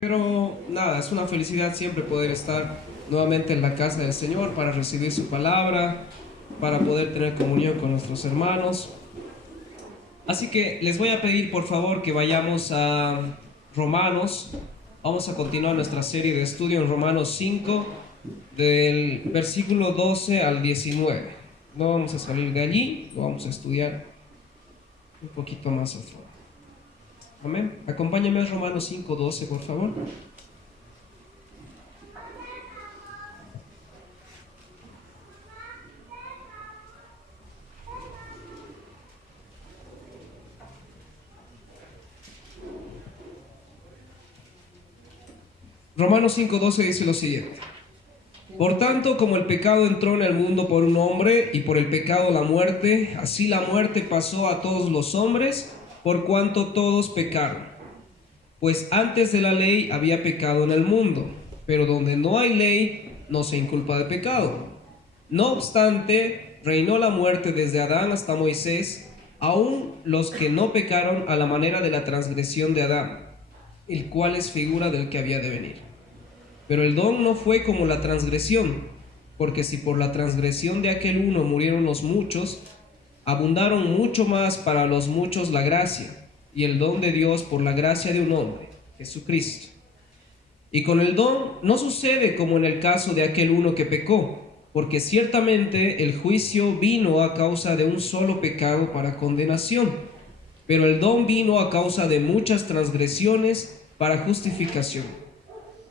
Pero nada, es una felicidad siempre poder estar nuevamente en la casa del Señor para recibir su palabra, para poder tener comunión con nuestros hermanos. Así que les voy a pedir por favor que vayamos a Romanos. Vamos a continuar nuestra serie de estudio en Romanos 5, del versículo 12 al 19. No vamos a salir de allí, lo vamos a estudiar un poquito más a fondo. Amén. Acompáñame a Romanos 5:12, por favor. Romanos 5:12 dice lo siguiente: Por tanto, como el pecado entró en el mundo por un hombre, y por el pecado la muerte, así la muerte pasó a todos los hombres, por cuanto todos pecaron. Pues antes de la ley había pecado en el mundo, pero donde no hay ley, no se inculpa de pecado. No obstante, reinó la muerte desde Adán hasta Moisés, aun los que no pecaron a la manera de la transgresión de Adán, el cual es figura del que había de venir. Pero el don no fue como la transgresión, porque si por la transgresión de aquel uno murieron los muchos, abundaron mucho más para los muchos la gracia y el don de Dios por la gracia de un hombre, Jesucristo. Y con el don no sucede como en el caso de aquel uno que pecó, porque ciertamente el juicio vino a causa de un solo pecado para condenación, pero el don vino a causa de muchas transgresiones para justificación.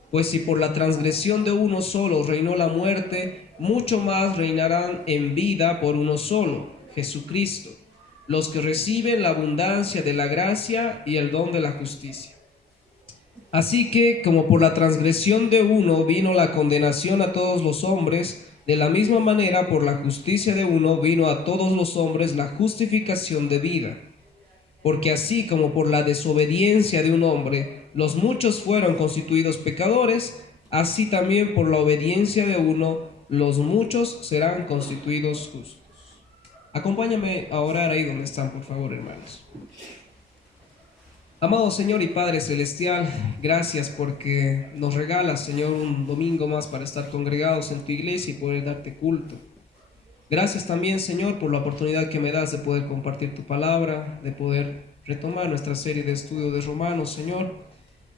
Pues si por la transgresión de uno solo reinó la muerte, mucho más reinarán en vida por uno solo, Jesucristo, los que reciben la abundancia de la gracia y el don de la justicia. Así que, como por la transgresión de uno vino la condenación a todos los hombres, de la misma manera por la justicia de uno vino a todos los hombres la justificación de vida. Porque así como por la desobediencia de un hombre los muchos fueron constituidos pecadores, así también por la obediencia de uno los muchos serán constituidos justos. Acompáñame a orar ahí donde están, por favor, hermanos. Amado Señor y Padre Celestial, gracias porque nos regalas, Señor, un domingo más para estar congregados en tu iglesia y poder darte culto. Gracias también, Señor, por la oportunidad que me das de poder compartir tu palabra, de poder retomar nuestra serie de estudio de Romanos, Señor.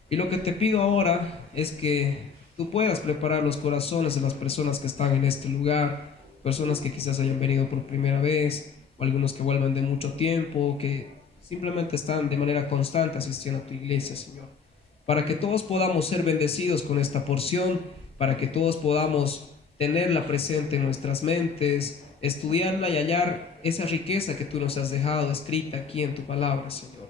Y lo que te pido ahora es que tú puedas preparar los corazones de las personas que están en este lugar, personas que quizás hayan venido por primera vez, o algunos que vuelvan de mucho tiempo, que simplemente están de manera constante asistiendo a tu iglesia, Señor. Para que todos podamos ser bendecidos con esta porción, para que todos podamos tenerla presente en nuestras mentes, estudiarla y hallar esa riqueza que tú nos has dejado escrita aquí en tu palabra, Señor.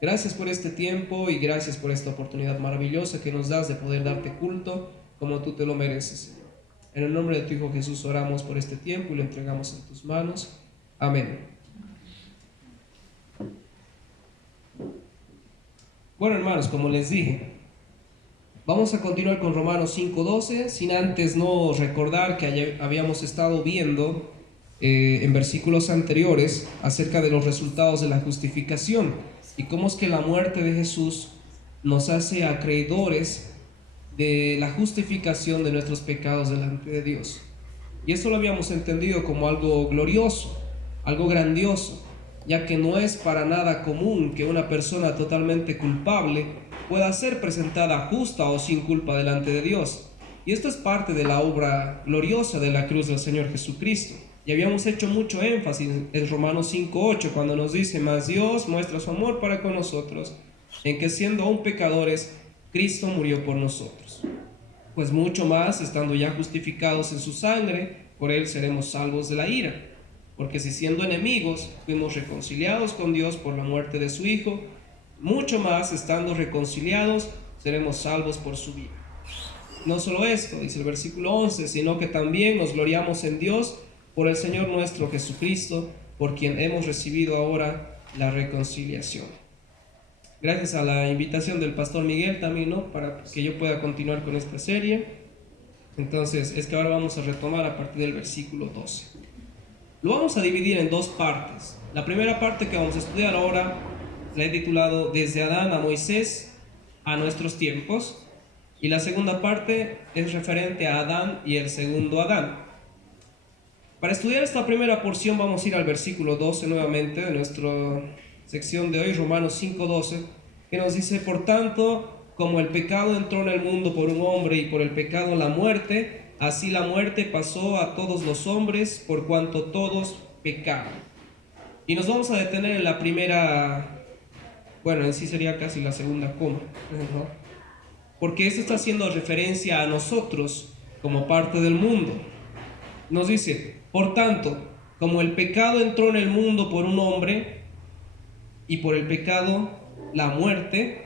Gracias por este tiempo y gracias por esta oportunidad maravillosa que nos das de poder darte culto como tú te lo mereces, Señor. En el nombre de tu Hijo Jesús oramos por este tiempo y lo entregamos en tus manos. Amén. Bueno, hermanos, como les dije, vamos a continuar con Romanos 5:12, sin antes no recordar que habíamos estado viendo en versículos anteriores acerca de los resultados de la justificación y cómo es que la muerte de Jesús nos hace acreedores de la justificación de nuestros pecados delante de Dios. Y esto lo habíamos entendido como algo glorioso, algo grandioso, ya que no es para nada común que una persona totalmente culpable pueda ser presentada justa o sin culpa delante de Dios. Y esto es parte de la obra gloriosa de la cruz del Señor Jesucristo. Y habíamos hecho mucho énfasis en Romanos 5:8 cuando nos dice: mas Dios muestra su amor para con nosotros, en que siendo aún pecadores, Cristo murió por nosotros. Pues mucho más, estando ya justificados en su sangre, por él seremos salvos de la ira. Porque si siendo enemigos fuimos reconciliados con Dios por la muerte de su Hijo, mucho más, estando reconciliados, seremos salvos por su vida. No solo esto, dice el versículo 11, sino que también nos gloriamos en Dios por el Señor nuestro Jesucristo, por quien hemos recibido ahora la reconciliación. Gracias a la invitación del pastor Miguel también, ¿no?, para que yo pueda continuar con esta serie. Entonces, es que ahora vamos a retomar a partir del versículo 12. Lo vamos a dividir en dos partes. La primera parte que vamos a estudiar ahora la he titulado Desde Adán a Moisés, a nuestros tiempos. Y la segunda parte es referente a Adán y el segundo Adán. Para estudiar esta primera porción vamos a ir al versículo 12 nuevamente de nuestra sección de hoy, Romanos 5:12, que nos dice: por tanto, como el pecado entró en el mundo por un hombre y por el pecado la muerte, así la muerte pasó a todos los hombres por cuanto todos pecaron. Y nos vamos a detener en la primera, bueno, en sí sería casi la segunda coma, ¿no? Porque esto está haciendo referencia a nosotros como parte del mundo. Nos dice: por tanto, como el pecado entró en el mundo por un hombre y por el pecado la muerte,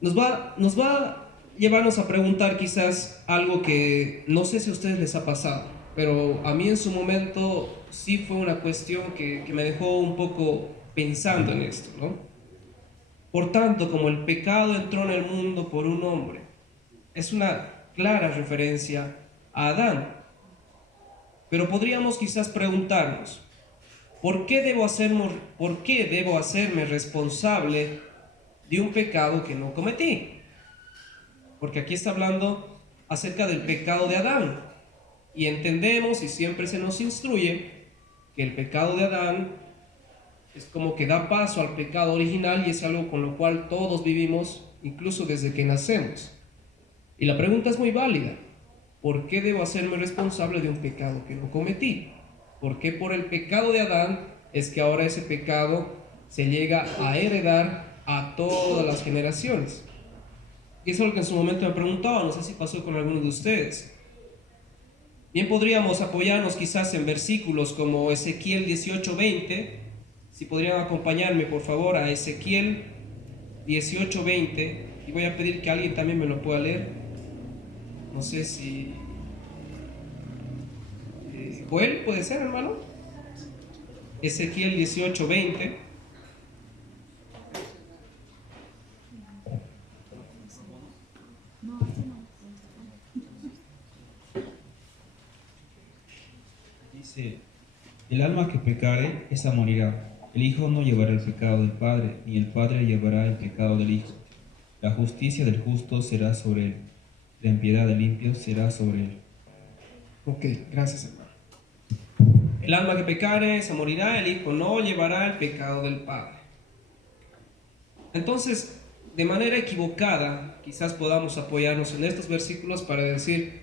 nos va a llevarnos a preguntar quizás algo que no sé si a ustedes les ha pasado, pero a mí en su momento sí fue una cuestión que me dejó un poco pensando en esto, ¿no? Por tanto, como el pecado entró en el mundo por un hombre, es una clara referencia a Adán. Pero podríamos quizás preguntarnos: ¿por qué debo hacerme responsable de un pecado que no cometí? Porque aquí está hablando acerca del pecado de Adán. Y entendemos, y siempre se nos instruye, que el pecado de Adán es como que da paso al pecado original y es algo con lo cual todos vivimos, incluso desde que nacemos. Y la pregunta es muy válida: ¿por qué debo hacerme responsable de un pecado que no cometí? ¿Por qué por el pecado de Adán es que ahora ese pecado se llega a heredar a todas las generaciones? Y eso es lo que en su momento me preguntaba, no sé si pasó con alguno de ustedes. Bien, podríamos apoyarnos quizás en versículos como Ezequiel 18:20. Si podrían acompañarme por favor a Ezequiel 18:20, y voy a pedir que alguien también me lo pueda leer. No sé si Joel puede ser, hermano. Ezequiel 18:20. Dice: el alma que pecare, esa morirá. El Hijo no llevará el pecado del Padre, ni el Padre llevará el pecado del Hijo. La justicia del justo será sobre él, la impiedad del limpio será sobre él. Ok, gracias, hermano. El alma que pecare, esa morirá. El Hijo no llevará el pecado del Padre. Entonces, de manera equivocada, quizás podamos apoyarnos en estos versículos para decir: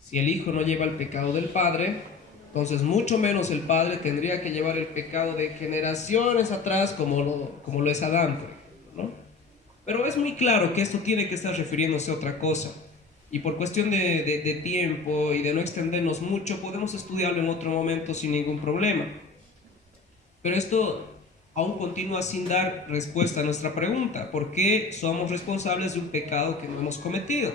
si el Hijo no lleva el pecado del Padre, entonces mucho menos el Padre tendría que llevar el pecado de generaciones atrás como lo es Adán, por ejemplo, ¿no? Pero es muy claro que esto tiene que estar refiriéndose a otra cosa. Y por cuestión de tiempo y de no extendernos mucho, podemos estudiarlo en otro momento sin ningún problema. Pero esto aún continúa sin dar respuesta a nuestra pregunta: ¿por qué somos responsables de un pecado que no hemos cometido?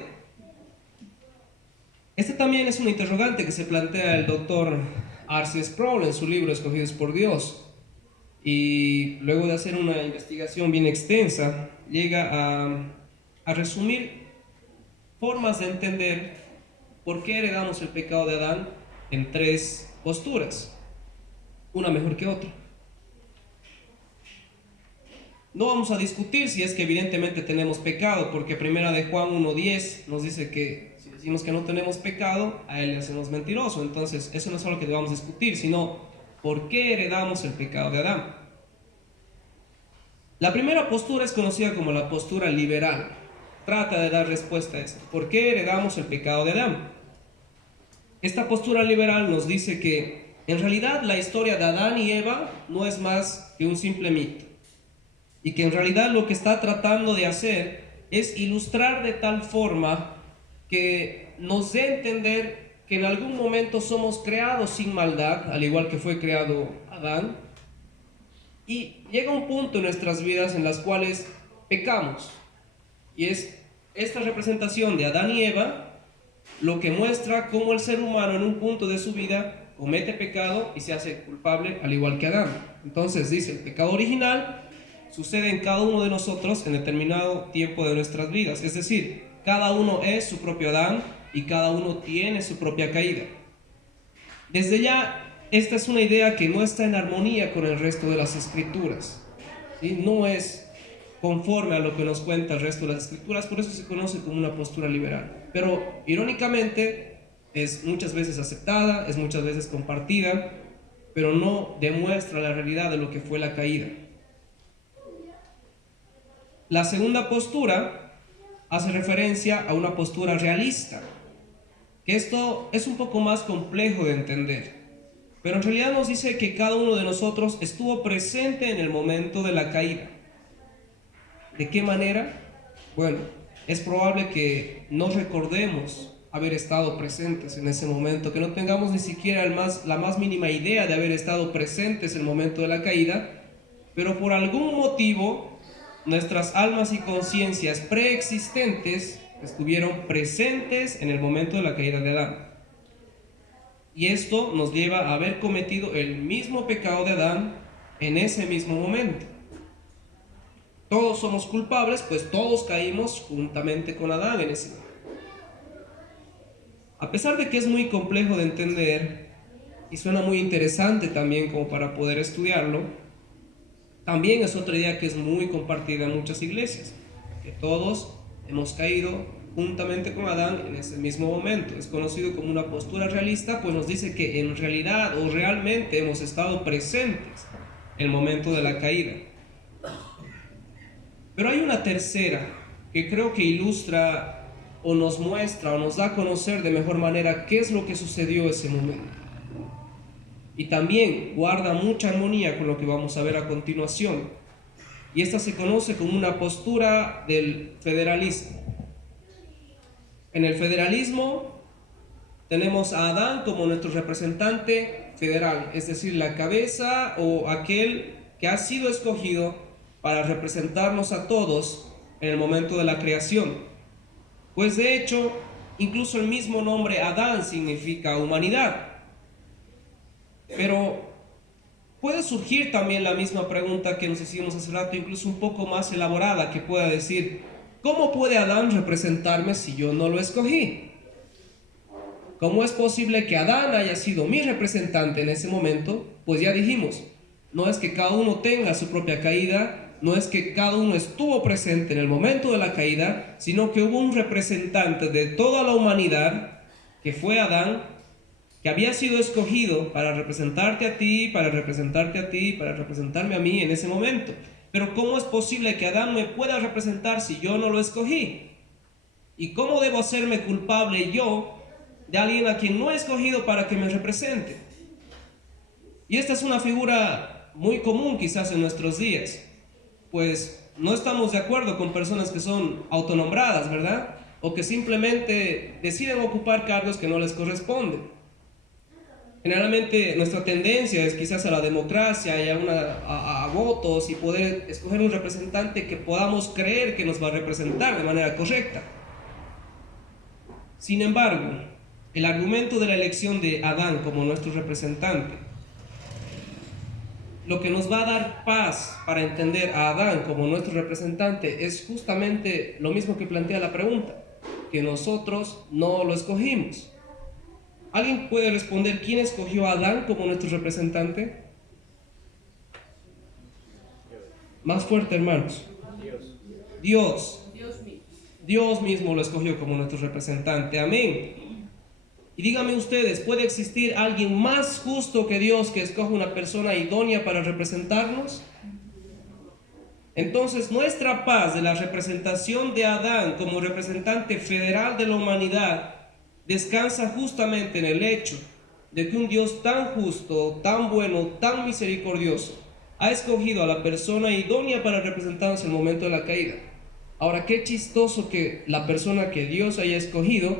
Este también es una interrogante que se plantea el doctor R.C. Sproul en su libro Escogidos por Dios. Y luego de hacer una investigación bien extensa, llega a resumir formas de entender por qué heredamos el pecado de Adán en tres posturas, una mejor que otra. No vamos a discutir si es que evidentemente tenemos pecado, porque primera de Juan 1:10 nos dice que si decimos que no tenemos pecado, a él le hacemos mentiroso. Entonces eso no es algo que debamos discutir, sino por qué heredamos el pecado de Adán. La primera postura es conocida como la postura liberal. Trata de dar respuesta a esto: ¿por qué heredamos el pecado de Adán? Esta postura liberal nos dice que en realidad la historia de Adán y Eva no es más que un simple mito, y que en realidad lo que está tratando de hacer es ilustrar de tal forma que nos dé a entender que en algún momento somos creados sin maldad, al igual que fue creado Adán, y llega un punto en nuestras vidas en las cuales pecamos, y es esta representación de Adán y Eva lo que muestra cómo el ser humano en un punto de su vida comete pecado y se hace culpable al igual que Adán. Entonces dice: el pecado original sucede en cada uno de nosotros en determinado tiempo de nuestras vidas. Es decir, cada uno es su propio Adán y cada uno tiene su propia caída. Desde ya, esta es una idea que no está en armonía con el resto de las escrituras, ¿sí? No es conforme a lo que nos cuenta el resto de las escrituras, por eso se conoce como una postura liberal. Pero irónicamente es muchas veces aceptada, es muchas veces compartida, pero no demuestra la realidad de lo que fue la caída. La segunda postura hace referencia a una postura realista, que esto es un poco más complejo de entender, pero en realidad nos dice que cada uno de nosotros estuvo presente en el momento de la caída. ¿De qué manera? Bueno, es probable que no recordemos haber estado presentes en ese momento, que no tengamos ni siquiera la más mínima idea de haber estado presentes en el momento de la caída, pero por algún motivo nuestras almas y conciencias preexistentes estuvieron presentes en el momento de la caída de Adán. Y esto nos lleva a haber cometido el mismo pecado de Adán en ese mismo momento. Todos somos culpables, pues todos caímos juntamente con Adán en ese momento. A pesar de que es muy complejo de entender y suena muy interesante también como para poder estudiarlo, también es otra idea que es muy compartida en muchas iglesias, que todos hemos caído juntamente con Adán en ese mismo momento. Es conocido como una postura realista, pues nos dice que en realidad o realmente hemos estado presentes en el momento de la caída. Pero hay una tercera que creo que ilustra o nos muestra o nos da a conocer de mejor manera qué es lo que sucedió ese momento. Y también guarda mucha armonía con lo que vamos a ver a continuación. Y esta se conoce como una postura del federalismo. En el federalismo tenemos a Adán como nuestro representante federal, es decir, la cabeza o aquel que ha sido escogido para representarnos a todos en el momento de la creación. Pues de hecho, incluso el mismo nombre Adán significa humanidad. Pero puede surgir también la misma pregunta que nos hicimos hace rato, incluso un poco más elaborada, que pueda decir, ¿cómo puede Adán representarme si yo no lo escogí? ¿Cómo es posible que Adán haya sido mi representante en ese momento? Pues ya dijimos, no es que cada uno tenga su propia caída, no es que cada uno estuvo presente en el momento de la caída, sino que hubo un representante de toda la humanidad, que fue Adán, que había sido escogido para representarte a ti, para representarte a ti, para representarme a mí en ese momento. Pero ¿cómo es posible que Adán me pueda representar si yo no lo escogí? ¿Y cómo debo hacerme culpable yo de alguien a quien no he escogido para que me represente? Y esta es una figura muy común quizás en nuestros días, pues no estamos de acuerdo con personas que son autonombradas, ¿verdad? O que simplemente deciden ocupar cargos que no les corresponden. Generalmente nuestra tendencia es quizás a la democracia y a votos y poder escoger un representante que podamos creer que nos va a representar de manera correcta. Sin embargo, el argumento de la elección de Adán como nuestro representante, lo que nos va a dar paz para entender a Adán como nuestro representante es justamente lo mismo que plantea la pregunta, que nosotros no lo escogimos. ¿Alguien puede responder quién escogió a Adán como nuestro representante? Más fuerte, hermanos. Dios. Dios mismo lo escogió como nuestro representante. Amén. Y díganme ustedes, ¿puede existir alguien más justo que Dios que escoja una persona idónea para representarnos? Entonces, nuestra paz de la representación de Adán como representante federal de la humanidad descansa justamente en el hecho de que un Dios tan justo, tan bueno, tan misericordioso ha escogido a la persona idónea para representarnos en el momento de la caída. Ahora, qué chistoso que la persona que Dios haya escogido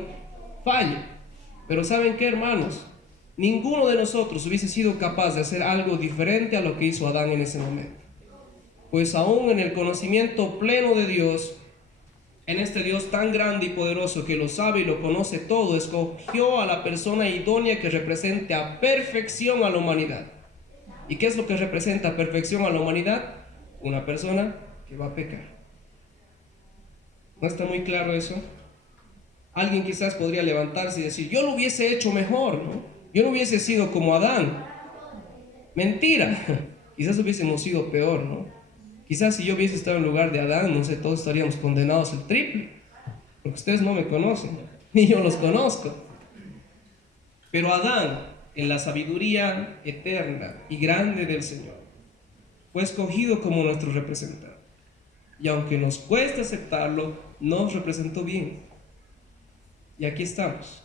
falle. Pero ¿saben qué, hermanos? Ninguno de nosotros hubiese sido capaz de hacer algo diferente a lo que hizo Adán en ese momento. Pues aún en el conocimiento pleno de Dios, en este Dios tan grande y poderoso que lo sabe y lo conoce todo, escogió a la persona idónea que represente a perfección a la humanidad. ¿Y qué es lo que representa a perfección a la humanidad? Una persona que va a pecar. ¿No está muy claro eso? Alguien quizás podría levantarse y decir, yo lo hubiese hecho mejor, ¿no? Yo no hubiese sido como Adán. Mentira. Quizás hubiésemos sido peor, ¿no? Quizás si yo hubiese estado en lugar de Adán, no sé, todos estaríamos condenados el triple, porque ustedes no me conocen, ni yo los conozco. Pero Adán, en la sabiduría eterna y grande del Señor, fue escogido como nuestro representante. Y aunque nos cuesta aceptarlo, nos representó bien. Y aquí estamos.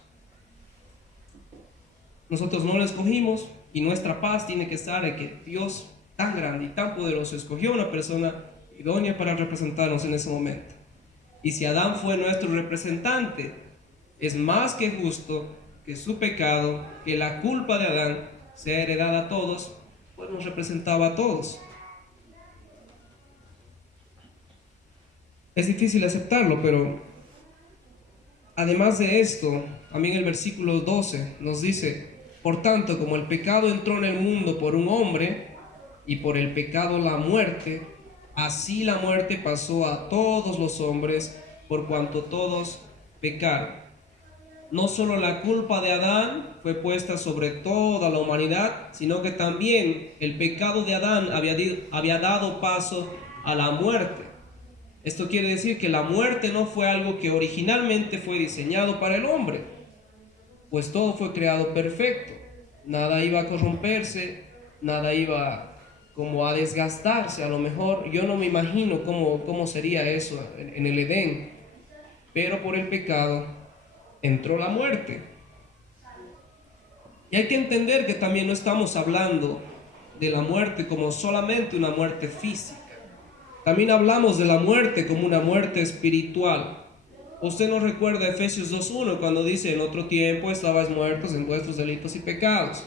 Nosotros no lo escogimos y nuestra paz tiene que estar en que Dios tan grande y tan poderoso escogió a una persona idónea para representarnos en ese momento. Y si Adán fue nuestro representante, es más que justo que su pecado, que la culpa de Adán sea heredada a todos, pues nos representaba a todos. Es difícil aceptarlo, pero además de esto, también el versículo 12 nos dice: por tanto, como el pecado entró en el mundo por un hombre, y por el pecado la muerte, así la muerte pasó a todos los hombres, por cuanto todos pecaron. No solo la culpa de Adán fue puesta sobre toda la humanidad, sino que también el pecado de Adán había dado paso a la muerte. Esto quiere decir que la muerte no fue algo que originalmente fue diseñado para el hombre, pues todo fue creado perfecto. Nada iba a corromperse, nada iba como a desgastarse. A lo mejor yo no me imagino cómo sería eso en el Edén, pero por el pecado entró la muerte. Y hay que entender que también no estamos hablando de la muerte como solamente una muerte física. También hablamos de la muerte como una muerte espiritual. Usted nos recuerda Efesios 2:1 cuando dice: en otro tiempo estabais muertos en vuestros delitos y pecados.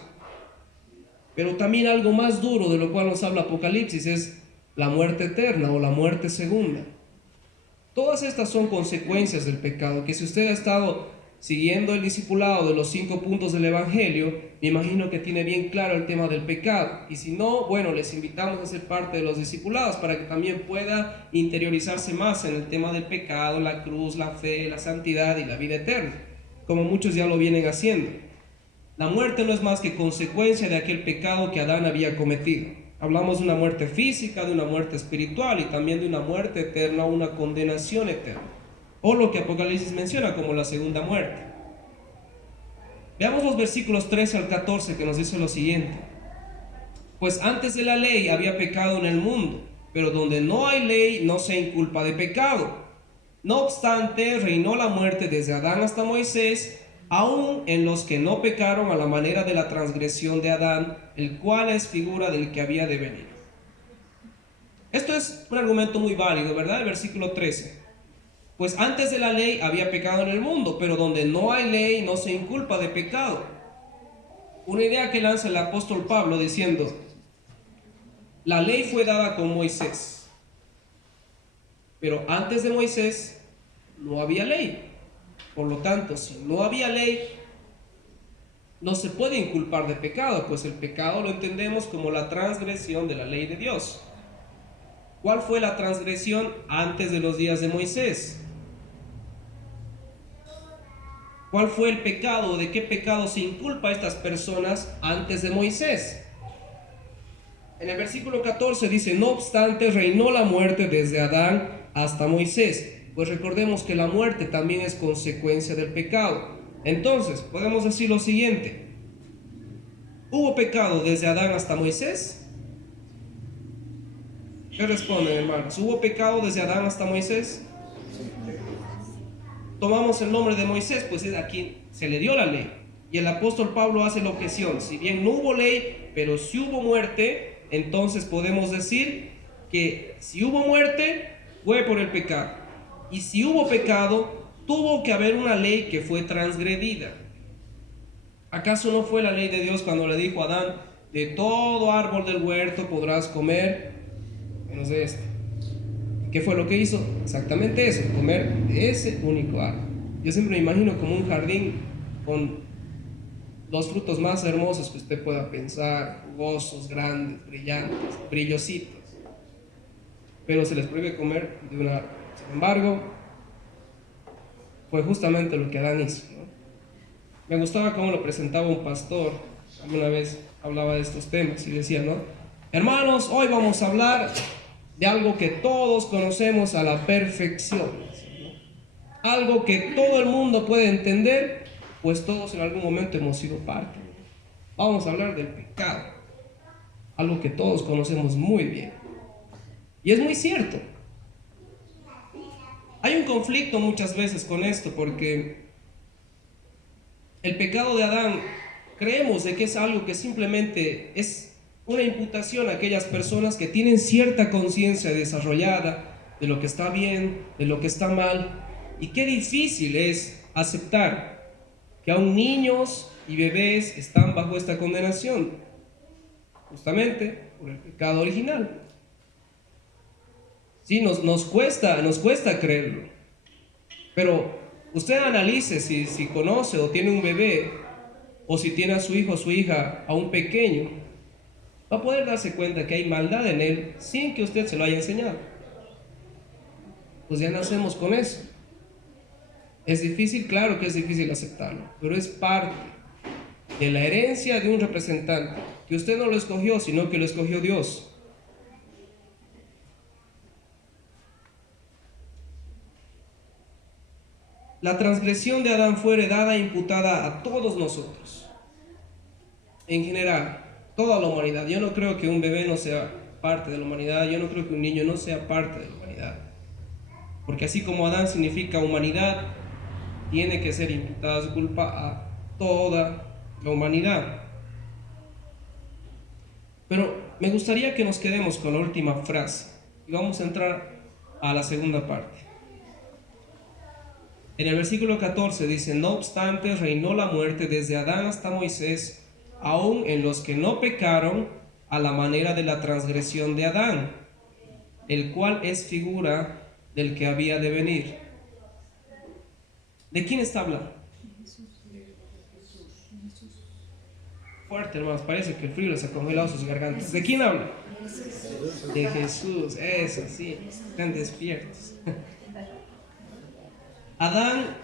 Pero también algo más duro de lo cual nos habla Apocalipsis es la muerte eterna o la muerte segunda. Todas estas son consecuencias del pecado, que si usted ha estado siguiendo el discipulado de los 5 puntos del Evangelio, me imagino que tiene bien claro el tema del pecado. Y si no, bueno, les invitamos a ser parte de los discipulados para que también pueda interiorizarse más en el tema del pecado, la cruz, la fe, la santidad y la vida eterna, como muchos ya lo vienen haciendo. La muerte no es más que consecuencia de aquel pecado que Adán había cometido. Hablamos de una muerte física, de una muerte espiritual y también de una muerte eterna, una condenación eterna, o lo que Apocalipsis menciona como la segunda muerte. Veamos los versículos 13 al 14 que nos dice lo siguiente: pues antes de la ley había pecado en el mundo, pero donde no hay ley no se inculpa de pecado. No obstante, reinó la muerte desde Adán hasta Moisés, aún en los que no pecaron a la manera de la transgresión de Adán, el cual es figura del que había de venir. Esto es un argumento muy válido, ¿verdad? El versículo 13. Pues antes de la ley había pecado en el mundo, pero donde no hay ley no se inculpa de pecado. Una idea que lanza el apóstol Pablo diciendo: la ley fue dada con Moisés, pero antes de Moisés no había ley. Por lo tanto, si no había ley, no se puede inculpar de pecado, pues el pecado lo entendemos como la transgresión de la ley de Dios. ¿Cuál fue la transgresión antes de los días de Moisés? ¿Cuál fue el pecado? ¿De qué pecado se inculpa a estas personas antes de Moisés? En el versículo 14 dice: no obstante, reinó la muerte desde Adán hasta Moisés. Pues recordemos que la muerte también es consecuencia del pecado. Entonces, podemos decir lo siguiente: ¿hubo pecado desde Adán hasta Moisés? ¿Qué responden, hermanos? ¿Hubo pecado desde Adán hasta Moisés? Tomamos el nombre de Moisés, pues es a quien se le dio la ley. Y el apóstol Pablo hace la objeción: si bien no hubo ley, pero si hubo muerte, entonces podemos decir que si hubo muerte, fue por el pecado. Y si hubo pecado, tuvo que haber una ley que fue transgredida. ¿Acaso no fue la ley de Dios cuando le dijo a Adán: de todo árbol del huerto podrás comer, menos de este? ¿Qué fue lo que hizo? Exactamente eso, comer de ese único árbol. Yo siempre me imagino como un jardín con los frutos más hermosos que usted pueda pensar, jugosos, grandes, brillantes, brillositos. Pero se les prohíbe comer de un árbol. Sin embargo, fue justamente lo que Adán hizo, ¿no? Me gustaba cómo lo presentaba un pastor. Alguna vez hablaba de estos temas y decía, ¿no? Hermanos, hoy vamos a hablar de algo que todos conocemos a la perfección, ¿no? Algo que todo el mundo puede entender, pues todos en algún momento hemos sido parte. Vamos a hablar del pecado, algo que todos conocemos muy bien. Y es muy cierto. Hay un conflicto muchas veces con esto, porque el pecado de Adán creemos de que es algo que simplemente es una imputación a aquellas personas que tienen cierta conciencia desarrollada de lo que está bien, de lo que está mal, y qué difícil es aceptar que aún niños y bebés están bajo esta condenación, justamente por el pecado original. Sí, nos cuesta creerlo, pero usted analice si conoce o tiene un bebé, o si tiene a su hijo o su hija aún pequeño, va a poder darse cuenta que hay maldad en él sin que usted se lo haya enseñado. Pues ya nacemos con eso. Es difícil, claro que es difícil aceptarlo, pero es parte de la herencia de un representante, que usted no lo escogió, sino que lo escogió Dios. La transgresión de Adán fue heredada e imputada a todos nosotros, en general, toda la humanidad. Yo no creo que un bebé no sea parte de la humanidad, yo no creo que un niño no sea parte de la humanidad, porque así como Adán significa humanidad, tiene que ser imputada su culpa a toda la humanidad. Pero me gustaría que nos quedemos con la última frase y vamos a entrar a la segunda parte. En el versículo 14 dice: no obstante reinó la muerte desde Adán hasta Moisés, aun en los que no pecaron a la manera de la transgresión de Adán, el cual es figura del que había de venir. ¿De quién está hablando? Fuerte, hermanos, parece que el frío les ha congelado sus gargantas. ¿De quién habla? De Jesús, eso sí, están despiertos. Adán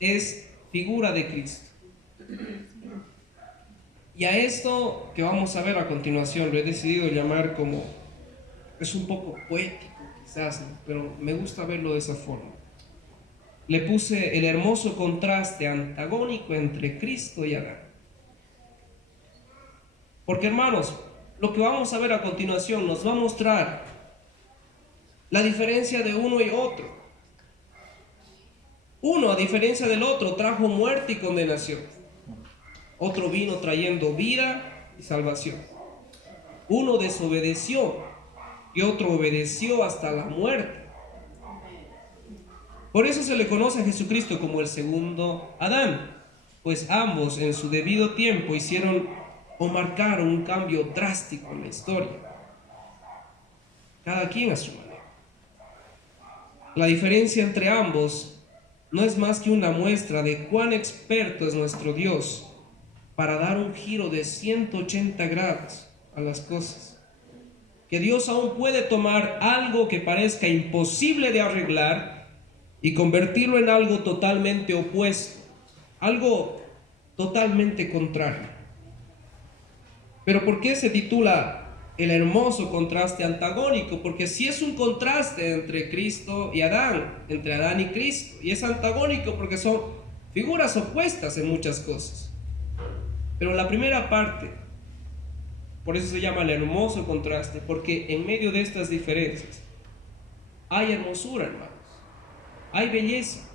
es figura de Cristo. Y a esto que vamos a ver a continuación lo he decidido llamar como, es un poco poético quizás, ¿no? Pero me gusta verlo de esa forma. Le puse el hermoso contraste antagónico entre Cristo y Adán. Porque, hermanos, lo que vamos a ver a continuación nos va a mostrar la diferencia de uno y otro. Uno, a diferencia del otro, trajo muerte y condenación. Otro vino trayendo vida y salvación. Uno desobedeció y otro obedeció hasta la muerte. Por eso se le conoce a Jesucristo como el segundo Adán, pues ambos en su debido tiempo hicieron o marcaron un cambio drástico en la historia, cada quien a su manera. La diferencia entre ambos no es más que una muestra de cuán experto es nuestro Dios para dar un giro de 180 grados a las cosas. Que Dios aún puede tomar algo que parezca imposible de arreglar y convertirlo en algo totalmente opuesto, algo totalmente contrario. Pero ¿por qué se titula el hermoso contraste antagónico? Porque sí es un contraste entre Cristo y Adán, entre Adán y Cristo, y es antagónico porque son figuras opuestas en muchas cosas. Pero la primera parte, por eso se llama el hermoso contraste, porque en medio de estas diferencias hay hermosura, hermanos, hay belleza.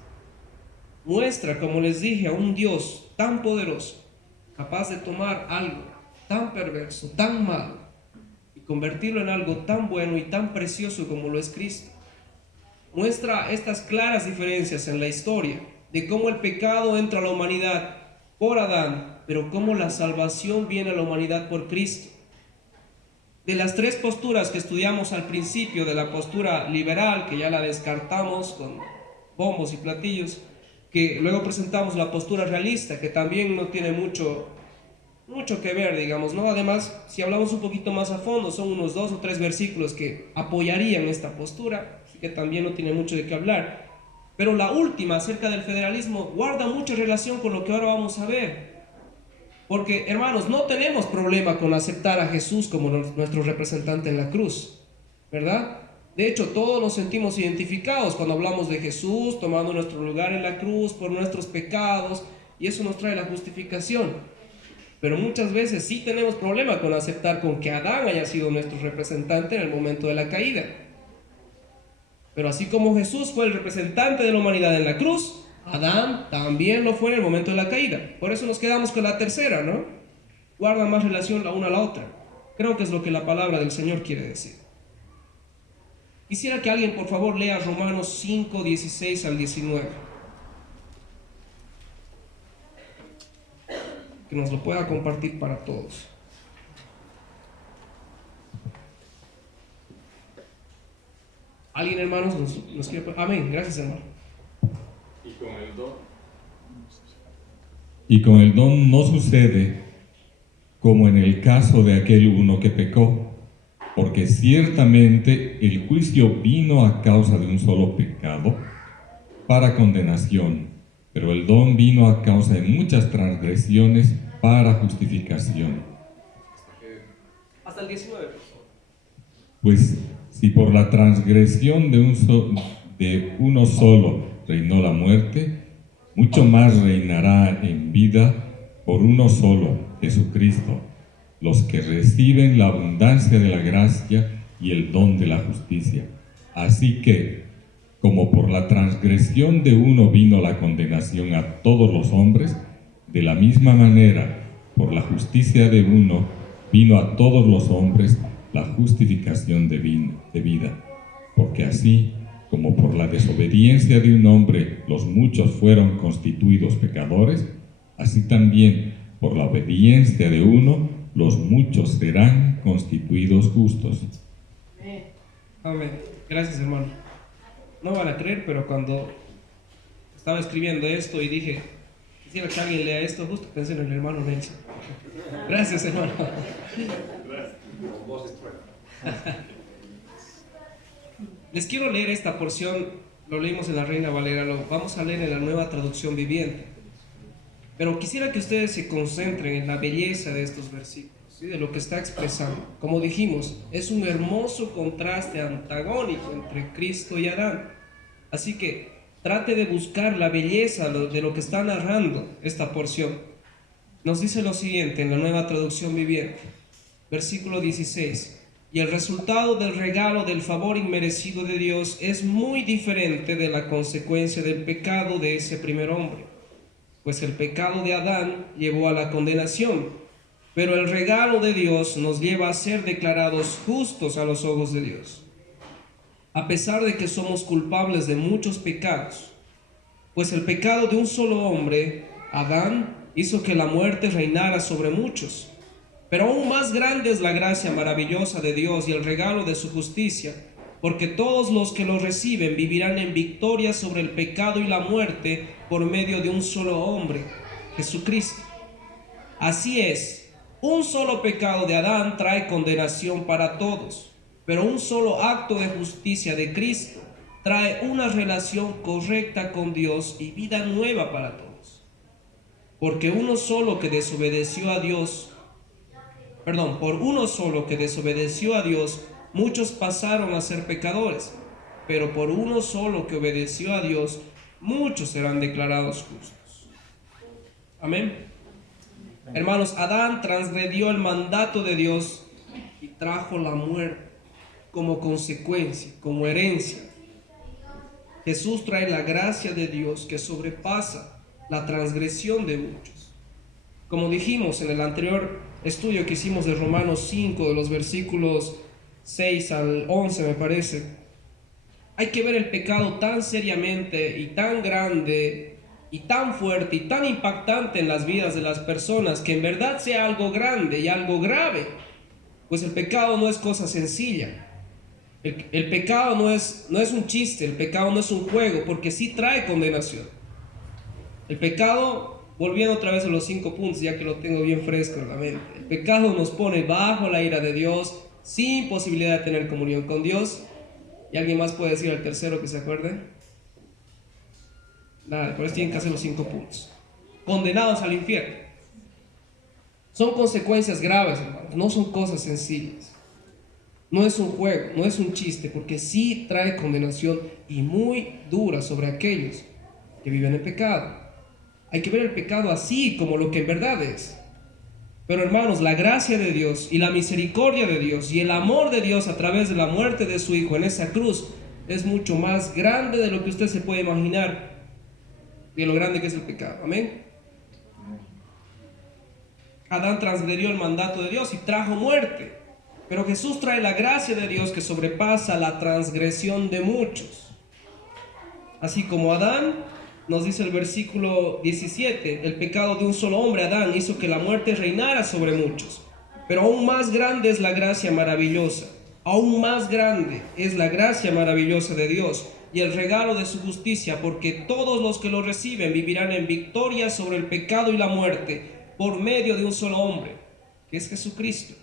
Muestra, como les dije, a un Dios tan poderoso, capaz de tomar algo tan perverso, tan malo, y convertirlo en algo tan bueno y tan precioso como lo es Cristo. Muestra estas claras diferencias en la historia de cómo el pecado entra a la humanidad por Adán, pero cómo la salvación viene a la humanidad por Cristo. De las tres posturas que estudiamos al principio, de la postura liberal, que ya la descartamos con bombos y platillos, que luego presentamos la postura realista, que también no tiene mucho que ver, digamos, ¿no? Además, si hablamos un poquito más a fondo, son unos 2 o 3 versículos que apoyarían esta postura, así que también no tiene mucho de qué hablar. Pero la última, acerca del federalismo, guarda mucha relación con lo que ahora vamos a ver. Porque, hermanos, no tenemos problema con aceptar a Jesús como nuestro representante en la cruz, ¿verdad? De hecho, todos nos sentimos identificados cuando hablamos de Jesús tomando nuestro lugar en la cruz por nuestros pecados, y eso nos trae la justificación. Pero muchas veces sí tenemos problema con aceptar con que Adán haya sido nuestro representante en el momento de la caída. Pero así como Jesús fue el representante de la humanidad en la cruz, Adán también lo fue en el momento de la caída. Por eso nos quedamos con la tercera, ¿no? Guarda más relación la una a la otra. Creo que es lo que la palabra del Señor quiere decir. Quisiera que alguien por favor lea Romanos 5, 16 al 19. Que nos lo pueda compartir para todos. ¿Alguien, hermanos, nos quiere? Amén, gracias, hermano. Y con el don. Y con el don no sucede como en el caso de aquel uno que pecó, porque ciertamente el juicio vino a causa de un solo pecado para condenación, pero el don vino a causa de muchas transgresiones para justificación. Hasta el 19. Pues si por la transgresión de uno solo reinó la muerte, mucho más reinará en vida por uno solo, Jesucristo, los que reciben la abundancia de la gracia y el don de la justicia. Así que, como por la transgresión de uno vino la condenación a todos los hombres, de la misma manera, por la justicia de uno vino a todos los hombres la justificación de vida. Porque así, como por la desobediencia de un hombre los muchos fueron constituidos pecadores, así también por la obediencia de uno los muchos serán constituidos justos. Amén. Gracias, hermano. No van a creer, pero cuando estaba escribiendo esto y dije, quisiera que alguien lea esto, justo pensé en el hermano Nelson. Gracias, hermano. Les quiero leer esta porción, lo leímos en la Reina Valera, lo vamos a leer en la Nueva Traducción Viviente. Pero quisiera que ustedes se concentren en la belleza de estos versículos, ¿sí? De lo que está expresando. Como dijimos, es un hermoso contraste antagónico entre Cristo y Adán. Así que trate de buscar la belleza de lo que está narrando esta porción. Nos dice lo siguiente en la Nueva Traducción Viviente, versículo 16. Y el resultado del regalo del favor inmerecido de Dios es muy diferente de la consecuencia del pecado de ese primer hombre. Pues el pecado de Adán llevó a la condenación, pero el regalo de Dios nos lleva a ser declarados justos a los ojos de Dios, a pesar de que somos culpables de muchos pecados. Pues el pecado de un solo hombre, Adán, hizo que la muerte reinara sobre muchos. Pero aún más grande es la gracia maravillosa de Dios y el regalo de su justicia, porque todos los que lo reciben vivirán en victoria sobre el pecado y la muerte por medio de un solo hombre, Jesucristo. Así es, un solo pecado de Adán trae condenación para todos, pero un solo acto de justicia de Cristo trae una relación correcta con Dios y vida nueva para todos. Porque uno solo que desobedeció a Dios, por uno solo que desobedeció a Dios, muchos pasaron a ser pecadores, pero por uno solo que obedeció a Dios, muchos serán declarados justos. Amén. Hermanos, Adán transgredió el mandato de Dios y trajo la muerte como consecuencia, como herencia. Jesús trae la gracia de Dios que sobrepasa la transgresión de muchos. Como dijimos en el anterior estudio que hicimos de Romanos 5, de los versículos 6 al 11 me parece, hay que ver el pecado tan seriamente y tan grande y tan fuerte y tan impactante en las vidas de las personas, que en verdad sea algo grande y algo grave, pues el pecado no es cosa sencilla. El pecado no es un chiste, el pecado no es un juego, porque sí trae condenación. El pecado, volviendo otra vez a los 5 puntos, ya que lo tengo bien fresco en la mente, el pecado nos pone bajo la ira de Dios, sin posibilidad de tener comunión con Dios. ¿Y alguien más puede decir el tercero que se acuerde? Nada, por eso tienen que hacer los 5 puntos. Condenados al infierno. Son consecuencias graves, hermanos, no son cosas sencillas. No es un juego, no es un chiste, porque sí trae condenación y muy dura sobre aquellos que viven en pecado. Hay que ver el pecado así como lo que en verdad es. Pero hermanos, la gracia de Dios y la misericordia de Dios y el amor de Dios a través de la muerte de su Hijo en esa cruz es mucho más grande de lo que usted se puede imaginar, de lo grande que es el pecado. Amén. Adán transgredió el mandato de Dios y trajo muerte. Pero Jesús trae la gracia de Dios que sobrepasa la transgresión de muchos. Así como Adán, nos dice el versículo 17, el pecado de un solo hombre, Adán, hizo que la muerte reinara sobre muchos. Pero aún más grande es la gracia maravillosa. Aún más grande es la gracia maravillosa de Dios y el regalo de su justicia, porque todos los que lo reciben vivirán en victoria sobre el pecado y la muerte por medio de un solo hombre, que es Jesucristo.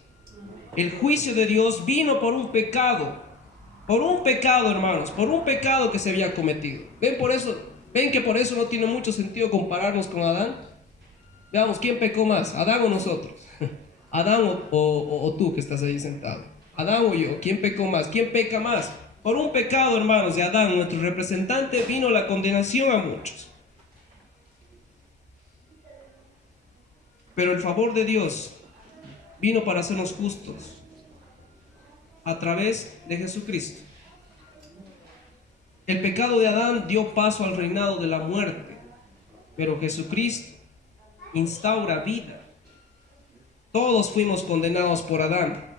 El juicio de Dios vino por un pecado, hermanos, por un pecado que se había cometido. ¿Ven que por eso no tiene mucho sentido compararnos con Adán? Veamos, ¿quién pecó más? ¿Adán o nosotros? ¿Adán o tú que estás ahí sentado? ¿Adán o yo? ¿Quién pecó más? ¿Quién peca más? Por un pecado, hermanos, de Adán, nuestro representante, vino la condenación a muchos. Pero el favor de Dios vino para hacernos justos a través de Jesucristo. El pecado de Adán dio paso al reinado de la muerte, pero Jesucristo instaura vida. Todos fuimos condenados por Adán.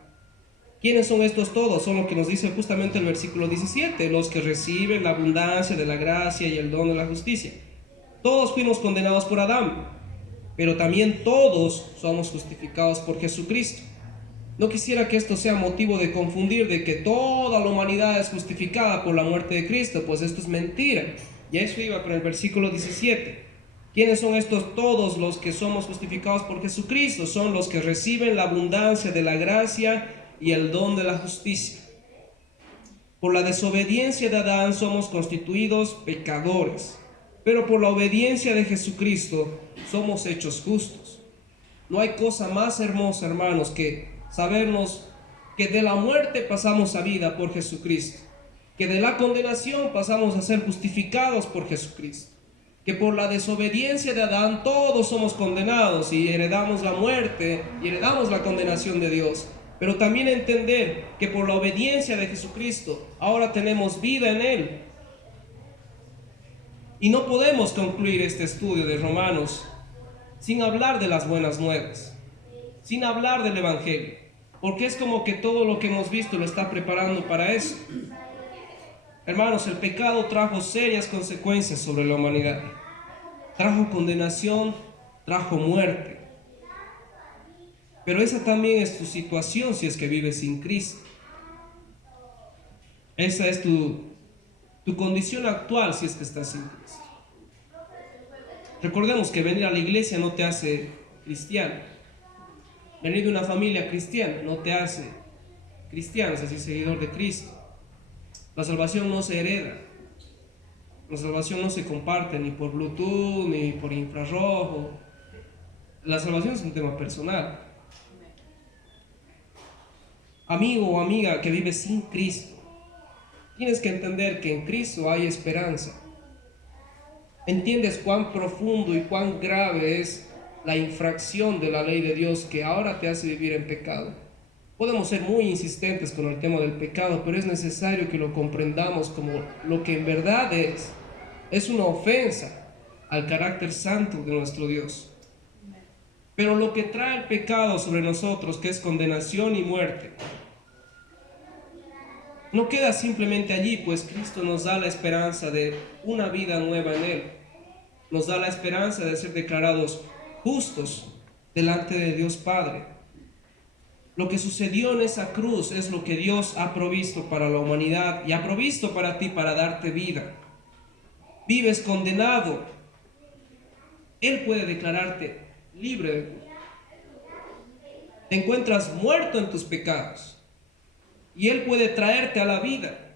¿Quiénes son estos todos? Son lo que nos dice justamente el versículo 17, los que reciben la abundancia de la gracia y el don de la justicia. Todos fuimos condenados por Adán, pero también todos somos justificados por Jesucristo. No quisiera que esto sea motivo de confundir de que toda la humanidad es justificada por la muerte de Cristo, pues esto es mentira. Y a eso iba con el versículo 17. ¿Quiénes son estos todos los que somos justificados por Jesucristo? Son los que reciben la abundancia de la gracia y el don de la justicia. Por la desobediencia de Adán somos constituidos pecadores, pero por la obediencia de Jesucristo somos hechos justos. No hay cosa más hermosa, hermanos, que sabernos que de la muerte pasamos a vida por Jesucristo, que de la condenación pasamos a ser justificados por Jesucristo, que por la desobediencia de Adán todos somos condenados y heredamos la muerte y heredamos la condenación de Dios, pero también entender que por la obediencia de Jesucristo ahora tenemos vida en Él. Y no podemos concluir este estudio de Romanos sin hablar de las buenas nuevas, sin hablar del Evangelio, porque es como que todo lo que hemos visto lo está preparando para eso. Hermanos, el pecado trajo serias consecuencias sobre la humanidad. Trajo condenación, trajo muerte. Pero esa también es tu situación si es que vives sin Cristo. Esa es tu condición actual si es que estás sin Cristo. Recordemos que venir a la iglesia no te hace cristiano. Venir de una familia cristiana no te hace cristiano, es decir, seguidor de Cristo. La salvación no se hereda. La salvación no se comparte ni por Bluetooth ni por infrarrojo. La salvación es un tema personal. Amigo o amiga que vive sin Cristo, tienes que entender que en Cristo hay esperanza. ¿Entiendes cuán profundo y cuán grave es la infracción de la ley de Dios que ahora te hace vivir en pecado? Podemos ser muy insistentes con el tema del pecado, pero es necesario que lo comprendamos como lo que en verdad es. Es una ofensa al carácter santo de nuestro Dios. Pero lo que trae el pecado sobre nosotros, que es condenación y muerte, no queda simplemente allí, pues Cristo nos da la esperanza de una vida nueva en Él. Nos da la esperanza de ser declarados justos delante de Dios Padre. Lo que sucedió en esa cruz es lo que Dios ha provisto para la humanidad y ha provisto para ti para darte vida. Vives condenado, Él puede declararte libre de culpa. Te encuentras muerto en tus pecados y Él puede traerte a la vida.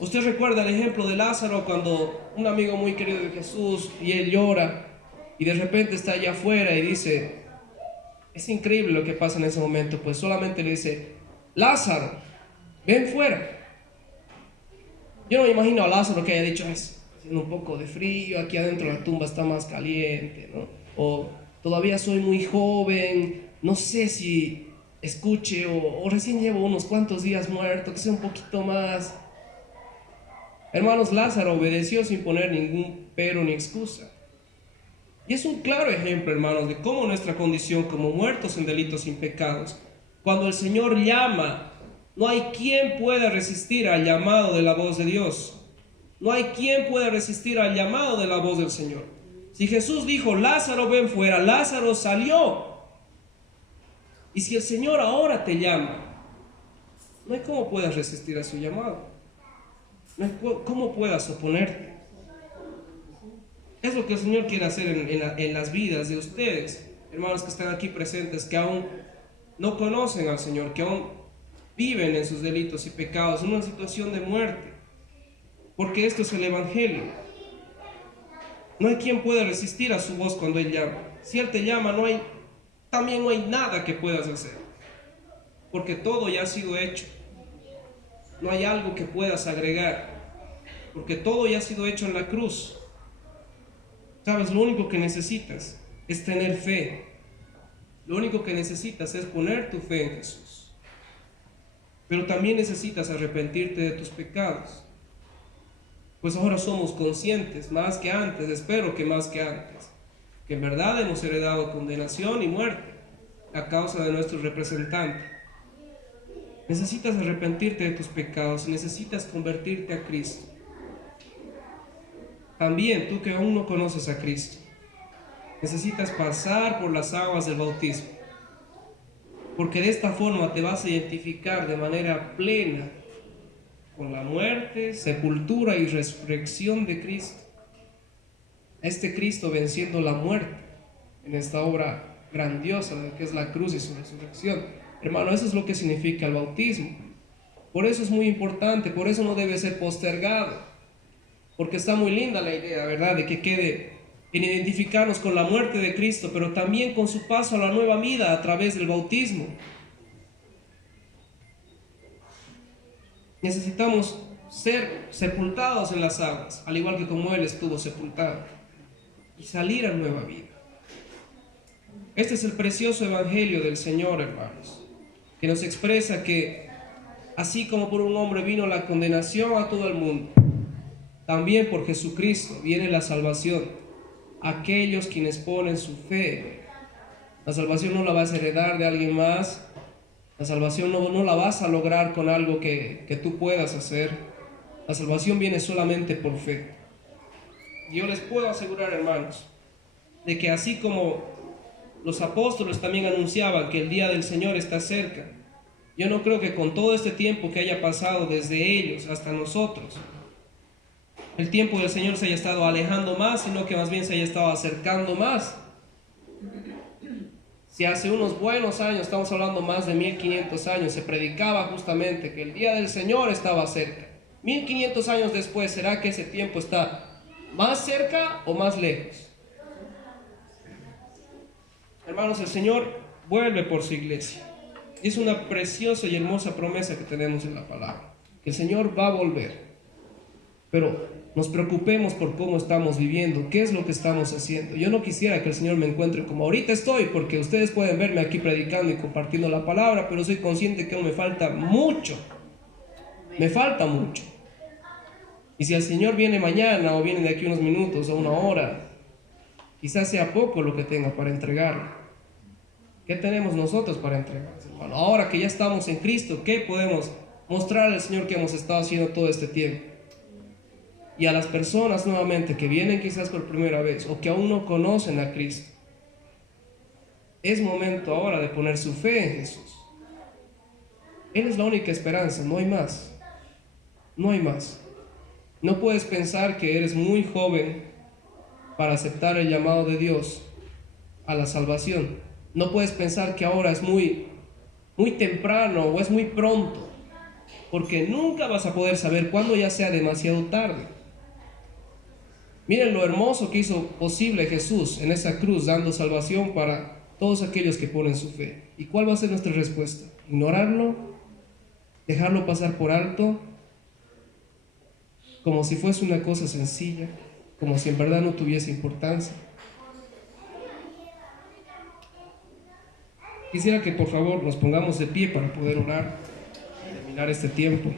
Usted recuerda el ejemplo de Lázaro cuando un amigo muy querido de Jesús y él llora y de repente está allá afuera y dice, es increíble lo que pasa en ese momento, pues solamente le dice, Lázaro, ven fuera. Yo no me imagino a Lázaro que haya dicho, es haciendo un poco de frío, aquí adentro la tumba está más caliente, ¿no? O todavía soy muy joven, no sé si escuche, o recién llevo unos cuantos días muerto, que sea un poquito más. Hermanos, Lázaro obedeció sin poner ningún pero ni excusa. Y es un claro ejemplo, hermanos, de cómo nuestra condición como muertos en delitos y pecados, cuando el Señor llama, no hay quien pueda resistir al llamado de la voz de Dios. No hay quien pueda resistir al llamado de la voz del Señor. Si Jesús dijo, Lázaro, ven fuera, Lázaro salió. Y si el Señor ahora te llama, no hay cómo puedas resistir a su llamado. No hay cómo puedas oponerte. Es lo que el Señor quiere hacer en las vidas de ustedes, hermanos que están aquí presentes, que aún no conocen al Señor, que aún viven en sus delitos y pecados, en una situación de muerte, porque esto es el Evangelio. No hay quien pueda resistir a su voz cuando Él llama. Si Él te llama, también no hay nada que puedas hacer, porque todo ya ha sido hecho. No hay algo que puedas agregar, porque todo ya ha sido hecho en la cruz. Sabes, lo único que necesitas es tener fe. Lo único que necesitas es poner tu fe en Jesús. Pero también necesitas arrepentirte de tus pecados. Pues ahora somos conscientes, más que antes, espero que más que antes, que en verdad hemos heredado condenación y muerte a causa de nuestro representante. Necesitas arrepentirte de tus pecados, necesitas convertirte a Cristo. También tú que aún no conoces a Cristo, necesitas pasar por las aguas del bautismo, porque de esta forma te vas a identificar de manera plena con la muerte, sepultura y resurrección de Cristo. Este Cristo venciendo la muerte en esta obra grandiosa que es la cruz y su resurrección. Hermano, eso es lo que significa el bautismo. Por eso es muy importante, por eso no debe ser postergado. Porque está muy linda la idea, ¿verdad?, de que quede en identificarnos con la muerte de Cristo, pero también con su paso a la nueva vida a través del bautismo. Necesitamos ser sepultados en las aguas, al igual que como Él estuvo sepultado, y salir a nueva vida. Este es el precioso evangelio del Señor, hermanos, que nos expresa que así como por un hombre vino la condenación a todo el mundo, también por Jesucristo viene la salvación a aquellos quienes ponen su fe. La salvación no la vas a heredar de alguien más. La salvación no la vas a lograr con algo que tú puedas hacer. La salvación viene solamente por fe. Y yo les puedo asegurar, hermanos, de que así como los apóstoles también anunciaban que el día del Señor está cerca, yo no creo que con todo este tiempo que haya pasado desde ellos hasta nosotros, el tiempo del Señor se haya estado alejando más, sino que más bien se haya estado acercando más. Si hace unos buenos años, estamos hablando más de 1500 años, se predicaba justamente que el día del Señor estaba cerca. 1500 años después, ¿será que ese tiempo está más cerca o más lejos? Hermanos, el Señor vuelve por su iglesia. Y es una preciosa y hermosa promesa que tenemos en la palabra, que el Señor va a volver. Pero nos preocupemos por cómo estamos viviendo, qué es lo que estamos haciendo. Yo no quisiera que el Señor me encuentre como ahorita estoy, porque ustedes pueden verme aquí predicando y compartiendo la palabra, pero soy consciente que aún me falta mucho. Me falta mucho. Y si el Señor viene mañana o viene de aquí unos minutos o una hora, quizás sea poco lo que tenga para entregar. ¿Qué tenemos nosotros para entregar, hermano? Ahora que ya estamos en Cristo, ¿qué podemos mostrar al Señor que hemos estado haciendo todo este tiempo? Y a las personas nuevamente que vienen quizás por primera vez o que aún no conocen a Cristo, es momento ahora de poner su fe en Jesús. Él es la única esperanza, no hay más. No hay más. No puedes pensar que eres muy joven para aceptar el llamado de Dios a la salvación. No puedes pensar que ahora es muy temprano o es muy pronto, porque nunca vas a poder saber cuándo ya sea demasiado tarde. Miren lo hermoso que hizo posible Jesús en esa cruz, dando salvación para todos aquellos que ponen su fe. ¿Y cuál va a ser nuestra respuesta? ¿Ignorarlo? dejarlo pasar por alto, como si fuese una cosa sencilla, como si en verdad no tuviese importancia. Quisiera que por favor nos pongamos de pie para poder orar y terminar este tiempo.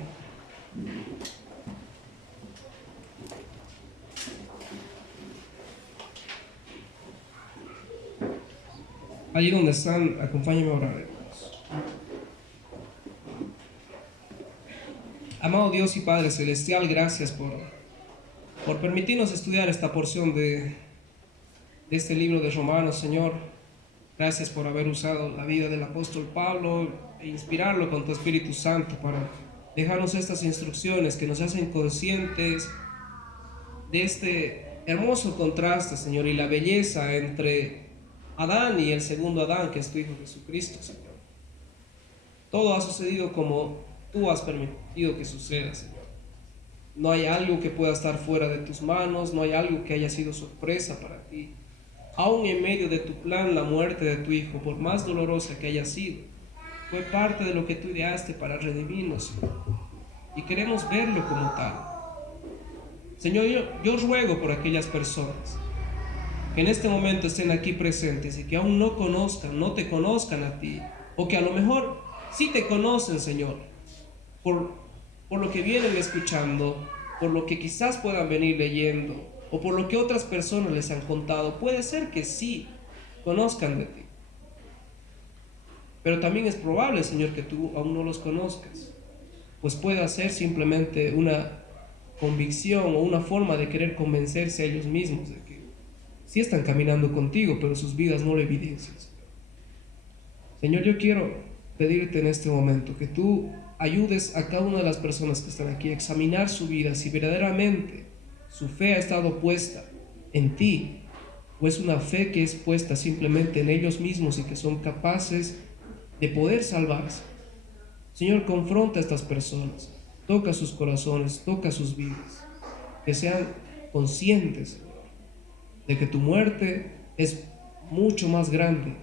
Allí donde están, acompáñenme a orar, hermanos. Amado Dios y Padre Celestial, gracias por permitirnos estudiar esta porción de este libro de Romanos, Señor. Gracias por haber usado la vida del apóstol Pablo e inspirarlo con tu Espíritu Santo para dejarnos estas instrucciones que nos hacen conscientes de este hermoso contraste, Señor, y la belleza entre Adán y el segundo Adán, que es tu Hijo Jesucristo, Señor. Todo ha sucedido como tú has permitido que suceda, Señor. No hay algo que pueda estar fuera de tus manos, no hay algo que haya sido sorpresa para ti. Aún en medio de tu plan, la muerte de tu Hijo, por más dolorosa que haya sido, fue parte de lo que tú ideaste para redimirnos, Señor. Y queremos verlo como tal. Señor, yo ruego por aquellas personas que en este momento estén aquí presentes y que aún no conozcan, no te conozcan a ti, o que a lo mejor sí te conocen, Señor, por lo que vienen escuchando, por lo que quizás puedan venir leyendo, o por lo que otras personas les han contado. Puede ser que sí conozcan de ti, pero también es probable, Señor, que tú aún no los conozcas, pues puede ser simplemente una convicción o una forma de querer convencerse a ellos mismos de que sí están caminando contigo, pero sus vidas no lo evidencian. Señor, yo quiero pedirte en este momento que tú ayudes a cada una de las personas que están aquí a examinar su vida, si verdaderamente su fe ha estado puesta en ti, o es una fe que es puesta simplemente en ellos mismos y que son capaces de poder salvarse. Señor, confronta a estas personas, toca sus corazones, toca sus vidas, que sean conscientes, Señor, de que tu muerte es mucho más grande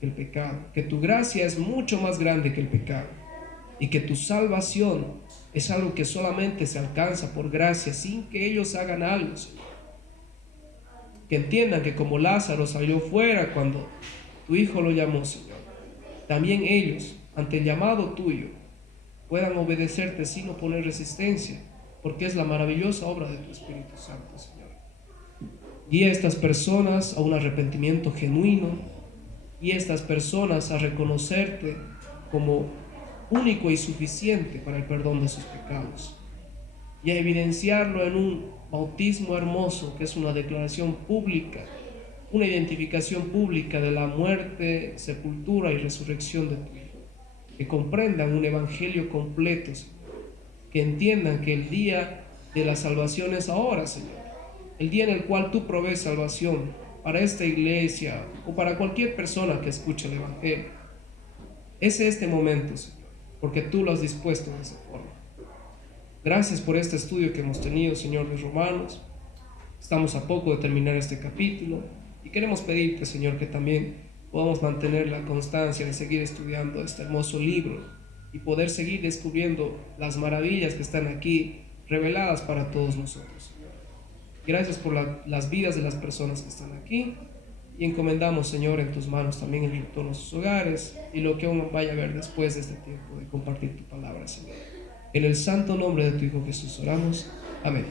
que el pecado, que tu gracia es mucho más grande que el pecado, y que tu salvación es algo que solamente se alcanza por gracia, sin que ellos hagan algo, Señor. Que entiendan que como Lázaro salió fuera cuando tu Hijo lo llamó, Señor, también ellos, ante el llamado tuyo, puedan obedecerte sin oponer resistencia, porque es la maravillosa obra de tu Espíritu Santo, Señor. Guía a estas personas a un arrepentimiento genuino, guía a estas personas a reconocerte como único y suficiente para el perdón de sus pecados, y a evidenciarlo en un bautismo hermoso que es una declaración pública, una identificación pública de la muerte, sepultura y resurrección de tu Hijo. Que comprendan un evangelio completo, Señor. Que entiendan que el día de la salvación es ahora, Señor. El día en el cual tú provees salvación para esta iglesia o para cualquier persona que escuche el evangelio. Es este momento, Señor, porque tú lo has dispuesto de esa forma. Gracias por este estudio que hemos tenido, Señor, de Romanos. Estamos a poco de terminar este capítulo y queremos pedirte, Señor, que también podamos mantener la constancia de seguir estudiando este hermoso libro y poder seguir descubriendo las maravillas que están aquí reveladas para todos nosotros, Señor. Gracias por las vidas de las personas que están aquí, y encomendamos, Señor, en tus manos también el retorno a sus hogares y lo que aún vaya a ver después de este tiempo de compartir tu palabra, Señor. En el santo nombre de tu Hijo Jesús oramos. Amén.